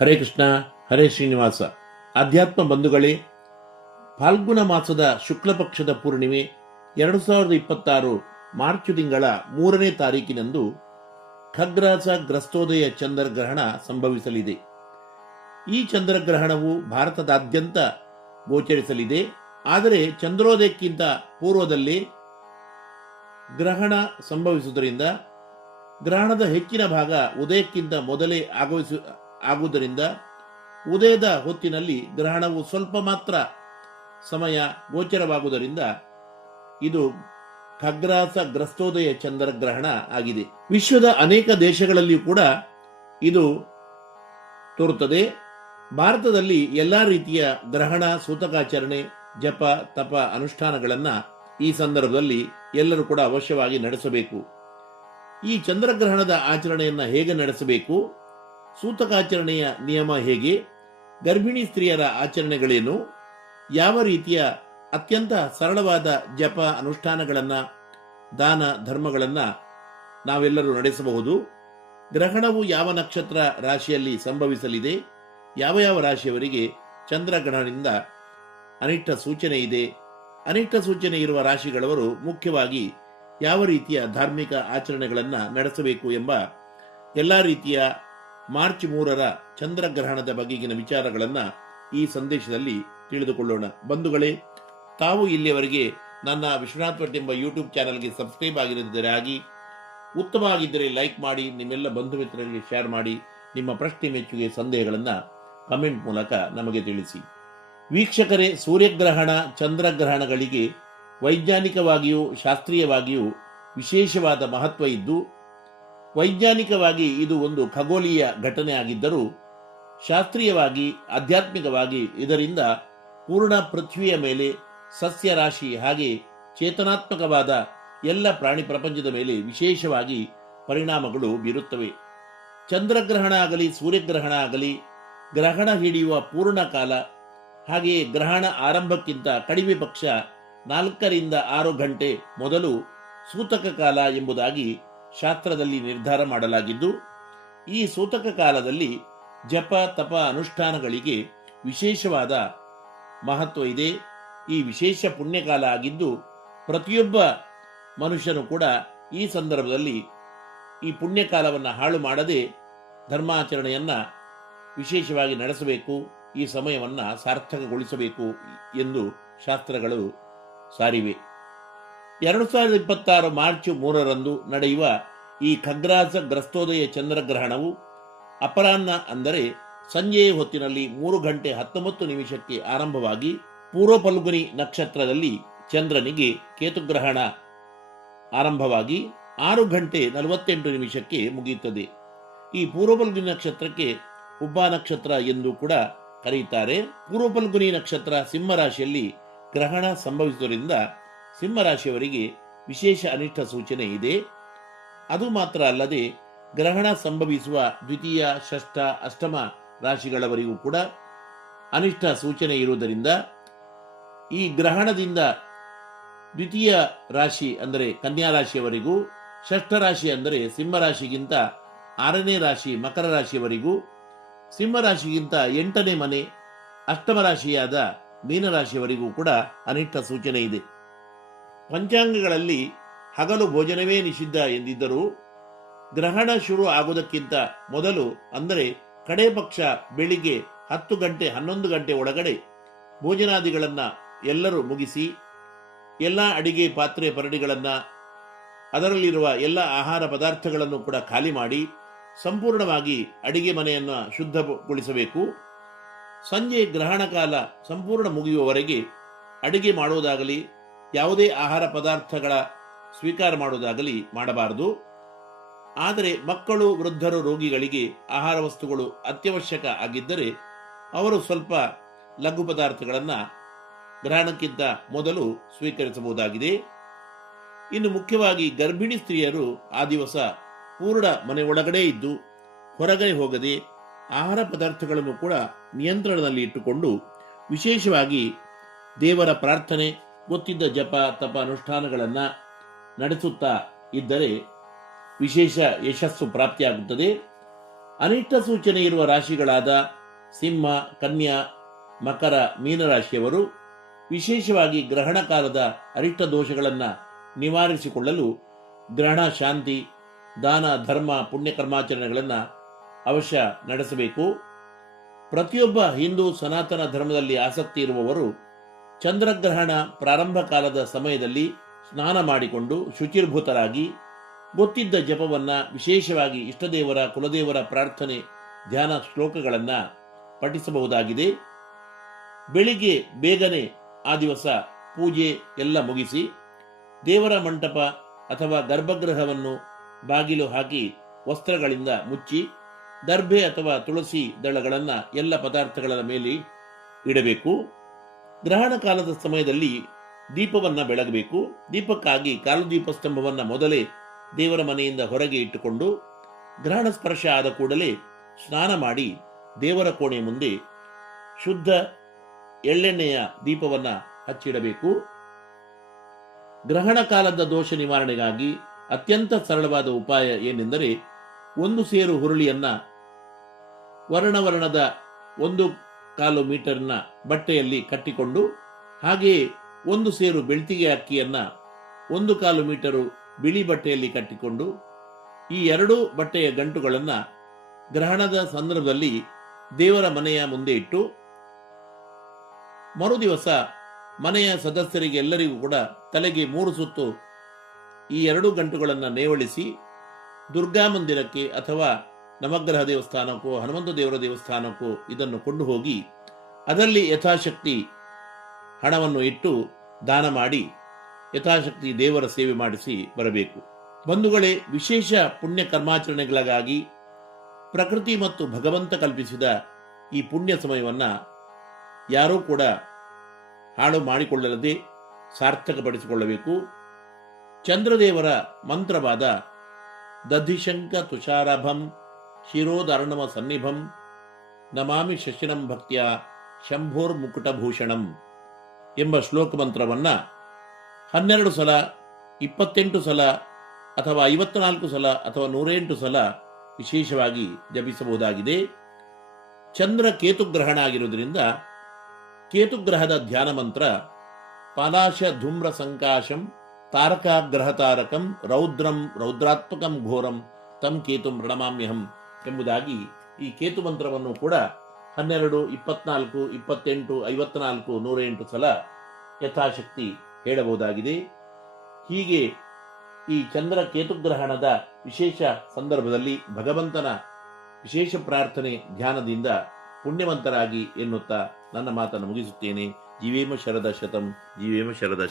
ಹರೇ ಕೃಷ್ಣ, ಹರೇ ಶ್ರೀನಿವಾಸ. ಅಧ್ಯಾತ್ಮ ಬಂಧುಗಳೇ, ಫಾಲ್ಗುಣ ಮಾಸದ ಶುಕ್ಲ ಪಕ್ಷದ ಪೂರ್ಣಿಮೆ 2026 ಮಾರ್ಚ್ ತಿಂಗಳ 3ನೇ ತಾರೀಕಿನಂದು ಖಗ್ರಾಸ ಗ್ರಸ್ತೋದಯ ಚಂದ್ರಗ್ರಹಣ ಸಂಭವಿಸಲಿದೆ. ಈ ಚಂದ್ರಗ್ರಹಣವು ಭಾರತದಾದ್ಯಂತ ಗೋಚರಿಸಲಿದೆ. ಆದರೆ ಚಂದ್ರೋದಯಕ್ಕಿಂತ ಪೂರ್ವದಲ್ಲೇ ಗ್ರಹಣ ಸಂಭವಿಸುವುದರಿಂದ ಗ್ರಹಣದ ಹೆಚ್ಚಿನ ಭಾಗ ಉದಯಕ್ಕಿಂತ ಮೊದಲೇ ಆಗುವುದರಿಂದ ಉದಯದ ಹೊತ್ತಿನಲ್ಲಿ ಗ್ರಹಣವು ಸ್ವಲ್ಪ ಮಾತ್ರ ಸಮಯ ಗೋಚರವಾಗುವುದರಿಂದ ಇದು ಖಗ್ರಾಸ ಗ್ರಸ್ತೋದಯ ಚಂದ್ರಗ್ರಹಣ ಆಗಿದೆ. ವಿಶ್ವದ ಅನೇಕ ದೇಶಗಳಲ್ಲಿಯೂ ಕೂಡ ಇದು ತೋರುತ್ತದೆ. ಭಾರತದಲ್ಲಿ ಎಲ್ಲಾ ರೀತಿಯ ಗ್ರಹಣ, ಸೂತಕಾಚರಣೆ, ಜಪ, ತಪ ಅನುಷ್ಠಾನಗಳನ್ನು ಈ ಸಂದರ್ಭದಲ್ಲಿ ಎಲ್ಲರೂ ಕೂಡ ಅವಶ್ಯವಾಗಿ ನಡೆಸಬೇಕು. ಈ ಚಂದ್ರಗ್ರಹಣದ ಆಚರಣೆಯನ್ನು ಹೇಗೆ ನಡೆಸಬೇಕು, ಸೂತಕಾಚರಣೆಯ ನಿಯಮ ಹೇಗೆ, ಗರ್ಭಿಣಿ ಸ್ತ್ರೀಯರ ಆಚರಣೆಗಳೇನು, ಯಾವ ರೀತಿಯ ಅತ್ಯಂತ ಸರಳವಾದ ಜಪ ಅನುಷ್ಠಾನಗಳನ್ನು, ದಾನ ಧರ್ಮಗಳನ್ನು ನಾವೆಲ್ಲರೂ ನಡೆಸಬಹುದು. ಗ್ರಹಣವು ಯಾವ ನಕ್ಷತ್ರ ರಾಶಿಯಲ್ಲಿ ಸಂಭವಿಸಲಿದೆ, ಯಾವ ಯಾವ ರಾಶಿಯವರಿಗೆ ಚಂದ್ರಗ್ರಹಣದಿಂದ ಅನಿಷ್ಟ ಸೂಚನೆ ಇದೆ, ಅನಿಷ್ಟ ಸೂಚನೆ ಇರುವ ರಾಶಿಗಳವರು ಮುಖ್ಯವಾಗಿ ಯಾವ ರೀತಿಯ ಧಾರ್ಮಿಕ ಆಚರಣೆಗಳನ್ನು ನಡೆಸಬೇಕು ಎಂಬ ಎಲ್ಲ ರೀತಿಯ ಮಾರ್ಚ್ 3ರ ಚಂದ್ರಗ್ರಹಣದ ಬಗೆಗಿನ ವಿಚಾರಗಳನ್ನು ಈ ಸಂದೇಶದಲ್ಲಿ ತಿಳಿದುಕೊಳ್ಳೋಣ. ಬಂಧುಗಳೇ, ತಾವು ಇಲ್ಲಿಯವರೆಗೆ ನನ್ನ ವಿಶ್ವನಾಥ್ ಭಟ್ ಎಂಬ ಯೂಟ್ಯೂಬ್ ಚಾನಲ್ಗೆ ಸಬ್ಸ್ಕ್ರೈಬ್ ಆಗಿರುತ್ತದೆ ಆಗಿ, ಉತ್ತಮವಾಗಿದ್ದರೆ ಲೈಕ್ ಮಾಡಿ, ನಿಮ್ಮೆಲ್ಲ ಬಂಧು ಮಿತ್ರರಿಗೆ ಶೇರ್ ಮಾಡಿ, ನಿಮ್ಮ ಪ್ರಶ್ನೆ ಮೆಚ್ಚುಗೆ ಸಂದೇಹಗಳನ್ನು ಕಮೆಂಟ್ ಮೂಲಕ ನಮಗೆ ತಿಳಿಸಿ. ವೀಕ್ಷಕರೇ, ಸೂರ್ಯಗ್ರಹಣ, ಚಂದ್ರಗ್ರಹಣಗಳಿಗೆ ವೈಜ್ಞಾನಿಕವಾಗಿಯೂ ಶಾಸ್ತ್ರೀಯವಾಗಿಯೂ ವಿಶೇಷವಾದ ಮಹತ್ವ ಇದ್ದು, ವೈಜ್ಞಾನಿಕವಾಗಿ ಇದು ಒಂದು ಖಗೋಳೀಯ ಘಟನೆ ಆಗಿದ್ದರೂ ಶಾಸ್ತ್ರೀಯವಾಗಿ, ಆಧ್ಯಾತ್ಮಿಕವಾಗಿ ಇದರಿಂದ ಪೂರ್ಣ ಪೃಥ್ವಿಯ ಮೇಲೆ ಸಸ್ಯ ರಾಶಿ ಹಾಗೆ ಚೇತನಾತ್ಮಕವಾದ ಎಲ್ಲ ಪ್ರಾಣಿ ಪ್ರಪಂಚದ ಮೇಲೆ ವಿಶೇಷವಾಗಿ ಪರಿಣಾಮಗಳು ಬೀರುತ್ತವೆ. ಚಂದ್ರಗ್ರಹಣ ಆಗಲಿ ಸೂರ್ಯಗ್ರಹಣ ಆಗಲಿ ಗ್ರಹಣ ಹಿಡಿಯುವ ಪೂರ್ಣ ಕಾಲ, ಹಾಗೆಯೇ ಗ್ರಹಣ ಆರಂಭಕ್ಕಿಂತ ಕಡಿಮೆ ಪಕ್ಷ 4 ರಿಂದ 6 ಗಂಟೆ ಮೊದಲು ಸೂತಕ ಕಾಲ ಎಂಬುದಾಗಿ ಶಾಸ್ತ್ರದಲ್ಲಿ ನಿರ್ಧಾರ ಮಾಡಲಾಗಿದ್ದು, ಈ ಸೂತಕ ಕಾಲದಲ್ಲಿ ಜಪ ತಪ ಅನುಷ್ಠಾನಗಳಿಗೆ ವಿಶೇಷವಾದ ಮಹತ್ವ ಇದೆ. ಈ ವಿಶೇಷ ಪುಣ್ಯಕಾಲ ಆಗಿದ್ದು, ಪ್ರತಿಯೊಬ್ಬ ಮನುಷ್ಯನು ಕೂಡ ಈ ಸಂದರ್ಭದಲ್ಲಿ ಈ ಪುಣ್ಯಕಾಲವನ್ನು ಹಾಳು ಮಾಡದೆ ಧರ್ಮಾಚರಣೆಯನ್ನ ವಿಶೇಷವಾಗಿ ನಡೆಸಬೇಕು, ಈ ಸಮಯವನ್ನು ಸಾರ್ಥಕಗೊಳಿಸಬೇಕು ಎಂದು ಶಾಸ್ತ್ರಗಳು ಸಾರಿವೆ. 2026 ಮಾರ್ಚ್ 3ರಂದು ನಡೆಯುವ ಈ ಖಗ್ರಾಸ ಗ್ರಸ್ತೋದಯ ಚಂದ್ರಗ್ರಹಣವು ಅಪರಾಹ್ನ ಅಂದರೆ ಸಂಜೆಯ ಹೊತ್ತಿನಲ್ಲಿ 3 ಗಂಟೆ 19 ನಿಮಿಷಕ್ಕೆ ಆರಂಭವಾಗಿ ಪೂರ್ವ ಫಲ್ಗುನಿ ನಕ್ಷತ್ರದಲ್ಲಿ ಚಂದ್ರನಿಗೆ ಕೇತುಗ್ರಹಣ ಆರಂಭವಾಗಿ 6 ಗಂಟೆ 48 ನಿಮಿಷಕ್ಕೆ ಮುಗಿಯುತ್ತದೆ. ಈ ಪೂರ್ವ ಫಲ್ಗುನಿ ನಕ್ಷತ್ರಕ್ಕೆ ಉಪ ನಕ್ಷತ್ರ ಎಂದು ಕೂಡ ಕರೆಯುತ್ತಾರೆ. ಪೂರ್ವ ಫಲ್ಗುನಿ ನಕ್ಷತ್ರ ಸಿಂಹರಾಶಿಯಲ್ಲಿ ಗ್ರಹಣ ಸಂಭವಿಸುವುದರಿಂದ ಸಿಂಹರಾಶಿಯವರಿಗೆ ವಿಶೇಷ ಅನಿಷ್ಟ ಸೂಚನೆ ಇದೆ. ಅದು ಮಾತ್ರ ಅಲ್ಲದೆ ಗ್ರಹಣ ಸಂಭವಿಸುವ ದ್ವಿತೀಯ, ಷಷ್ಠ, ಅಷ್ಟಮ ರಾಶಿಗಳವರೆಗೂ ಕೂಡ ಅನಿಷ್ಟ ಸೂಚನೆ ಇರುವುದರಿಂದ ಈ ಗ್ರಹಣದಿಂದ ದ್ವಿತೀಯ ರಾಶಿ ಅಂದರೆ ಕನ್ಯಾ ರಾಶಿಯವರೆಗೂ, ಷಷ್ಠ ರಾಶಿ ಅಂದರೆ ಸಿಂಹರಾಶಿಗಿಂತ 6ನೇ ರಾಶಿ ಮಕರ ರಾಶಿಯವರೆಗೂ, ಸಿಂಹರಾಶಿಗಿಂತ 8ನೇ ಮನೆ ಅಷ್ಟಮ ರಾಶಿಯಾದ ಮೀನರಾಶಿಯವರೆಗೂ ಕೂಡ ಅನಿಷ್ಟ ಸೂಚನೆ ಇದೆ. ಪಂಚಾಂಗಗಳಲ್ಲಿ ಹಗಲು ಭೋಜನವೇ ನಿಷಿದ್ಧ ಎಂದಿದ್ದರೂ ಗ್ರಹಣ ಶುರು ಆಗುವುದಕ್ಕಿಂತ ಮೊದಲು ಅಂದರೆ ಕಡೆ ಪಕ್ಷ ಬೆಳಿಗ್ಗೆ 10 ಗಂಟೆ 11 ಗಂಟೆ ಒಳಗಡೆ ಭೋಜನಾದಿಗಳನ್ನು ಎಲ್ಲರೂ ಮುಗಿಸಿ ಎಲ್ಲ ಅಡಿಗೆ ಪಾತ್ರೆ ಪರಡಿಗಳನ್ನು, ಅದರಲ್ಲಿರುವ ಎಲ್ಲ ಆಹಾರ ಪದಾರ್ಥಗಳನ್ನು ಕೂಡ ಖಾಲಿ ಮಾಡಿ ಸಂಪೂರ್ಣವಾಗಿ ಅಡಿಗೆ ಮನೆಯನ್ನು ಶುದ್ಧಗೊಳಿಸಬೇಕು. ಸಂಜೆ ಗ್ರಹಣ ಕಾಲ ಸಂಪೂರ್ಣ ಮುಗಿಯುವವರೆಗೆ ಅಡಿಗೆ ಮಾಡುವುದಾಗಲಿ, ಯಾವುದೇ ಆಹಾರ ಪದಾರ್ಥಗಳ ಸ್ವೀಕಾರ ಮಾಡುವುದಾಗಲಿ ಮಾಡಬಾರದು. ಆದರೆ ಮಕ್ಕಳು, ವೃದ್ಧರು, ರೋಗಿಗಳಿಗೆ ಆಹಾರ ವಸ್ತುಗಳು ಅತ್ಯವಶ್ಯಕ ಆಗಿದ್ದರೆ ಅವರು ಸ್ವಲ್ಪ ಲಘು ಪದಾರ್ಥಗಳನ್ನು ಗ್ರಹಣಕ್ಕಿಂತ ಮೊದಲು ಸ್ವೀಕರಿಸಬಹುದಾಗಿದೆ. ಇನ್ನು ಮುಖ್ಯವಾಗಿ ಗರ್ಭಿಣಿ ಸ್ತ್ರೀಯರು ಆ ದಿವಸ ಪೂರ್ಣ ಮನೆ ಒಳಗಡೆ ಇದ್ದು ಹೊರಗಡೆ ಹೋಗದೆ ಆಹಾರ ಪದಾರ್ಥಗಳನ್ನು ಕೂಡ ನಿಯಂತ್ರಣದಲ್ಲಿ ಇಟ್ಟುಕೊಂಡು ವಿಶೇಷವಾಗಿ ದೇವರ ಪ್ರಾರ್ಥನೆ, ಗೊತ್ತಿದ್ದ ಜಪ ತಪ ಅನುಷ್ಠಾನಗಳನ್ನು ನಡೆಸುತ್ತಾ ಇದ್ದರೆ ವಿಶೇಷ ಯಶಸ್ಸು ಪ್ರಾಪ್ತಿಯಾಗುತ್ತದೆ. ಅನಿಷ್ಟ ಸೂಚನೆ ಇರುವ ರಾಶಿಗಳಾದ ಸಿಂಹ, ಕನ್ಯಾ, ಮಕರ, ಮೀನರಾಶಿಯವರು ವಿಶೇಷವಾಗಿ ಗ್ರಹಣ ಕಾಲದ ಅರಿಷ್ಟ ದೋಷಗಳನ್ನು ನಿವಾರಿಸಿಕೊಳ್ಳಲು ಗ್ರಹಣ ಶಾಂತಿ, ದಾನ, ಧರ್ಮ, ಪುಣ್ಯ ಕರ್ಮಾಚರಣೆಗಳನ್ನು ಅವಶ್ಯ ನಡೆಸಬೇಕು. ಪ್ರತಿಯೊಬ್ಬ ಹಿಂದೂ ಸನಾತನ ಧರ್ಮದಲ್ಲಿ ಆಸಕ್ತಿ ಇರುವವರು ಚಂದ್ರಗ್ರಹಣ ಪ್ರಾರಂಭ ಕಾಲದ ಸಮಯದಲ್ಲಿ ಸ್ನಾನ ಮಾಡಿಕೊಂಡು ಶುಚಿರ್ಭೂತರಾಗಿ ಗೊತ್ತಿದ್ದ ಜಪವನ್ನು, ವಿಶೇಷವಾಗಿ ಇಷ್ಟದೇವರ, ಕುಲದೇವರ ಪ್ರಾರ್ಥನೆ, ಧ್ಯಾನ ಶ್ಲೋಕಗಳನ್ನು ಪಠಿಸಬಹುದಾಗಿದೆ. ಬೆಳಿಗ್ಗೆ ಬೇಗನೆ ಆ ದಿವಸ ಪೂಜೆ ಎಲ್ಲ ಮುಗಿಸಿ ದೇವರ ಮಂಟಪ ಅಥವಾ ಗರ್ಭಗೃಹವನ್ನು ಬಾಗಿಲು ಹಾಕಿ ವಸ್ತ್ರಗಳಿಂದ ಮುಚ್ಚಿ ದರ್ಭೆ ಅಥವಾ ತುಳಸಿ ದಳಗಳನ್ನು ಎಲ್ಲ ಪದಾರ್ಥಗಳ ಮೇಲೆ ಇಡಬೇಕು. ಗ್ರಹಣ ಕಾಲದ ಸಮಯದಲ್ಲಿ ದೀಪವನ್ನು ಬೆಳಗಬೇಕು. ದೀಪಕ್ಕಾಗಿ ಕಾಲು ದೀಪ ಸ್ತಂಭವನ್ನು ಮೊದಲೇ ದೇವರ ಮನೆಯಿಂದ ಹೊರಗೆ ಇಟ್ಟುಕೊಂಡು ಗ್ರಹಣ ಸ್ಪರ್ಶ ಆದ ಕೂಡಲೇ ಸ್ನಾನ ಮಾಡಿ ದೇವರ ಕೋಣೆ ಮುಂದೆ ಶುದ್ಧ ಎಳ್ಳೆಣ್ಣೆಯ ದೀಪವನ್ನು ಹಚ್ಚಿಡಬೇಕು. ಗ್ರಹಣ ಕಾಲದ ದೋಷ ನಿವಾರಣೆಗಾಗಿ ಅತ್ಯಂತ ಸರಳವಾದ ಉಪಾಯ ಏನೆಂದರೆ, ಒಂದು ಸೇರು ಹುರುಳಿಯನ್ನ ವರ್ಣದ 1/4 ಮೀಟರ್ನ ಬಟ್ಟೆಯಲ್ಲಿ ಕಟ್ಟಿಕೊಂಡು, ಹಾಗೆಯೇ ಒಂದು ಸೇರು ಬೆಳ್ತಿಗೆ ಅಕ್ಕಿಯನ್ನ 1/4 ಮೀಟರು ಬಿಳಿ ಬಟ್ಟೆಯಲ್ಲಿ ಕಟ್ಟಿಕೊಂಡು, ಈ 2 ಬಟ್ಟೆಯ ಗಂಟುಗಳನ್ನು ಗ್ರಹಣದ ಸಂದರ್ಭದಲ್ಲಿ ದೇವರ ಮನೆಯ ಮುಂದೆ ಇಟ್ಟು, ಮರುದಿವಸ ಮನೆಯ ಸದಸ್ಯರಿಗೆ ಎಲ್ಲರಿಗೂ ಕೂಡ ತಲೆಗೆ 3 ಸುತ್ತು ಈ 2 ಗಂಟುಗಳನ್ನು ನೇವಳಿಸಿ ದುರ್ಗಾ ಮಂದಿರಕ್ಕೆ ಅಥವಾ ನವಗ್ರಹ ದೇವಸ್ಥಾನಕ್ಕೋ ಹನುಮಂತ ದೇವರ ದೇವಸ್ಥಾನಕ್ಕೋ ಇದನ್ನು ಕೊಂಡು ಹೋಗಿ ಅದರಲ್ಲಿ ಯಥಾಶಕ್ತಿ ಹಣವನ್ನು ಇಟ್ಟು ದಾನ ಮಾಡಿ ಯಥಾಶಕ್ತಿ ದೇವರ ಸೇವೆ ಮಾಡಿಸಿ ಬರಬೇಕು. ಬಂಧುಗಳೇ, ವಿಶೇಷ ಪುಣ್ಯ ಕರ್ಮಾಚರಣೆಗಳಿಗಾಗಿ ಪ್ರಕೃತಿ ಮತ್ತು ಭಗವಂತ ಕಲ್ಪಿಸಿದ ಈ ಪುಣ್ಯ ಸಮಯವನ್ನು ಯಾರೂ ಕೂಡ ಹಾಳು ಮಾಡಿಕೊಳ್ಳದೆ ಸಾರ್ಥಕಪಡಿಸಿಕೊಳ್ಳಬೇಕು. ಚಂದ್ರದೇವರ ಮಂತ್ರವಾದ ದಧಿಶಂಕ ತುಷಾರಭಂ ಶಿರೋದರ್ಣವ ಸನ್ನಿಭಂ ನಮಾಮಿ ಶಶಿನಂ ಭಕ್ತ್ಯ ಶಂಭೋರ್ ಮುಕುಟಭೂಷಣಂ ಎಂಬ ಶ್ಲೋಕ ಮಂತ್ರವನ್ನು 12 ಸಲ, 28 ಸಲ ಅಥವಾ 54 ಸಲ ಅಥವಾ 108 ಸಲ ವಿಶೇಷವಾಗಿ ಜಪಿಸಬಹುದಾಗಿದೆ. ಚಂದ್ರ ಕೇತುಗ್ರಹಣ ಆಗಿರುವುದರಿಂದ ಕೇತುಗ್ರಹದ ಧ್ಯಾನ ಮಂತ್ರ ಪಾಲಾಶ ಧೂಮ್ರ ಸಂಕಾಶಂ ತಾರಕಾಗ್ರಹ ತಾರಕಂ ರೌದ್ರಂ ರೌದ್ರಾತ್ಮಕಂ ಘೋರಂ ತಂ ಕೇತುಂ ಪ್ರಣಮಾಮ್ಯಹಂ ಎಂಬುದಾಗಿ ಈ ಕೇತು ಮಂತ್ರವನ್ನು ಕೂಡ 12, 24, 28, 54, 108 ಸಲ ಯಥಾಶಕ್ತಿ ಹೇಳಬಹುದಾಗಿದೆ. ಹೀಗೆ ಈ ಚಂದ್ರ ಕೇತುಗ್ರಹಣದ ವಿಶೇಷ ಸಂದರ್ಭದಲ್ಲಿ ಭಗವಂತನ ವಿಶೇಷ ಪ್ರಾರ್ಥನೆ ಧ್ಯಾನದಿಂದ ಪುಣ್ಯವಂತರಾಗಿ ಎನ್ನುತ್ತಾ ನನ್ನ ಮಾತನ್ನು ಮುಗಿಸುತ್ತೇನೆ. ಜೀವೇಮ ಶರದ ಶತಂ, ಜೀವೇಮ ಶರದ ಶತಂ.